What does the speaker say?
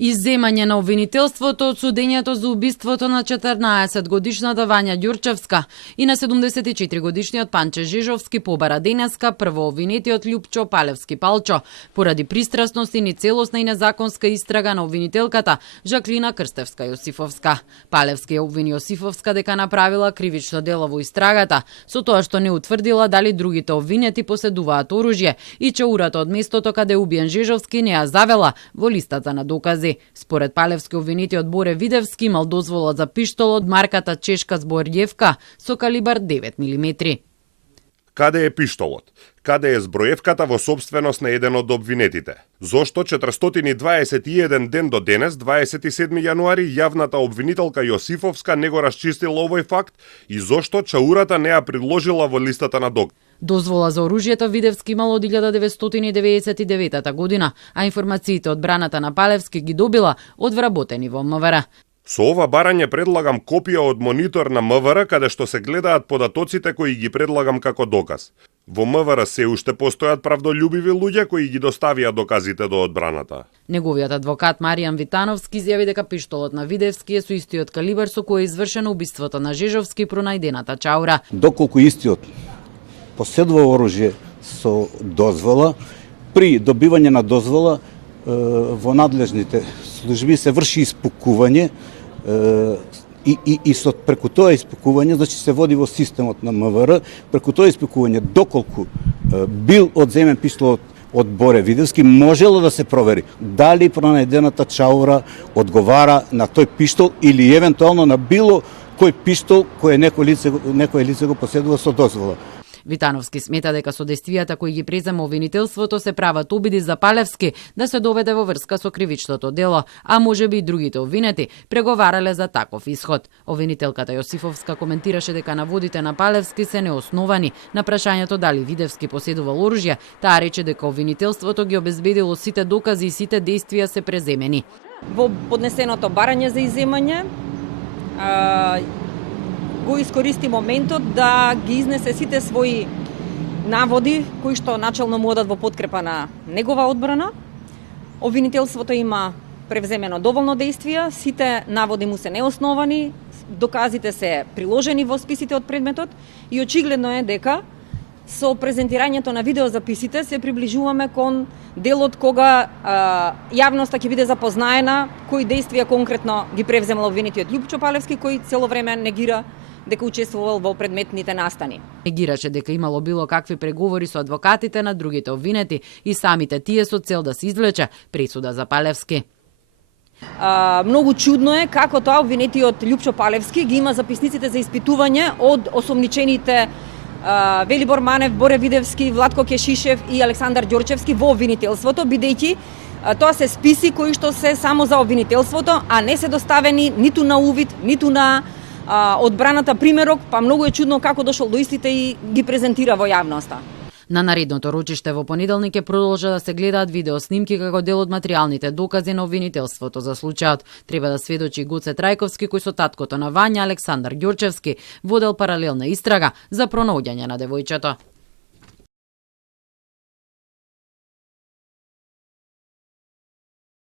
Изземање на обвинителството од судењето за убиството на 14-годишната Вања Ѓурчевска и на 74-годишниот Панче Жежовски побара денеска прво обвинетиот Љупчо Палевски Палчо, поради пристрасност и нецелосна и незаконска истрага на обвинителката Жаклина Крстевска Јосифовска. Палевски ја обвини Јосифовска дека направила кривично дело во истрагата, со тоа што не утврдила дали другите обвинети поседуваат оружје и че урата од местото каде убиен Жежовски не ја завела во листата на докази. Според Палевски, обвинетиот Боре Видевски имал дозвола за пиштол од марката чешка зброевка со калибар 9 мм. Каде е пиштолот? Каде е зброевката во собственост на еден од обвинетите? Зошто 421 ден до денес, 27 јануари, јавната обвинителка Јосифовска не го расчистила овој факт и зошто чаурата не ја предложила во листата на докази? Дозвола за оружјето Видевски имал од 1999 година, а информациите од браната на Палевски ги добила од вработени во МВР. Со ова барање предлагам копија од монитор на МВР каде што се гледаат податоците кои ги предлагам како доказ. Во МВР се уште постојат правдолюбиви луѓе кои ги доставија доказите до одбраната. Неговиот адвокат Маријан Витановски изјави дека пиштолот на Видевски е со истиот калибар со кој е извршено убиството на Жежовски пронајдената чаура. Доколку истиот поседува оружје со дозвола, при добивање на дозвола во надлежните служби се врши испукување и со преку тоа испукување, значи се води во системот на МВР, преку тоа испукување доколку бил одземен пиштолот од Боре Видевски, можело да се провери дали пронајдената чаура одговара на тој пиштол или евентуално на било кој пиштол кој некој лице го поседува со дозвола. Витановски смета дека со действијата кои ги презема обвинителството се прават обиди за Палевски да се доведе во врска со кривичното дело, а можеби и другите обвинети преговарале за таков исход. Обвинителката Јосифовска коментираше дека наводите на Палевски се неосновани. На прашањето дали Видевски поседувал оружје, таа рече дека обвинителството ги обезбедило сите докази и сите действија се преземени. Во поднесеното барање за изземање го искористи моментот да ги изнесе сите своји наводи кои што начално му одат во подкрепа на негова одбрана. Обвинителството има превземено доволно действија, сите наводи му се неосновани, доказите се приложени во списите од предметот и очигледно е дека со презентирањето на видеозаписите се приближуваме кон делот кога јавноста ќе биде запознаена кои действија конкретно ги превземал обвинетиот Љупчо Палевски, кој цело време негира дека учествувал во предметните настани. Негираше дека имало било какви преговори со адвокатите на другите обвинети и самите тие со цел да се извлече пресуда за Палевски. Многу чудно е како тоа обвинетиот Љупчо Палевски ги има записниците за испитување од осомничените Велибор Манев, Боре Видевски, Владко Кешишев и Александар Ѓорчевски во обвинителството, бидејќи тоа се списи кои што се само за обвинителството, а не се доставени ниту на увид, ниту на одбраната примерок, па многу е чудно како дошол до истите и ги презентира во јавноста. На наредното рочиште во понеделник ќе продолжа да се гледаат видеоснимки како дел од материјалните докази на обвинителството за случајот. Треба да сведочи Гоце Трајковски, кој со таткото на Вања, Александар Ѓорчевски, водел паралелна истрага за пронаоѓање на девојчето.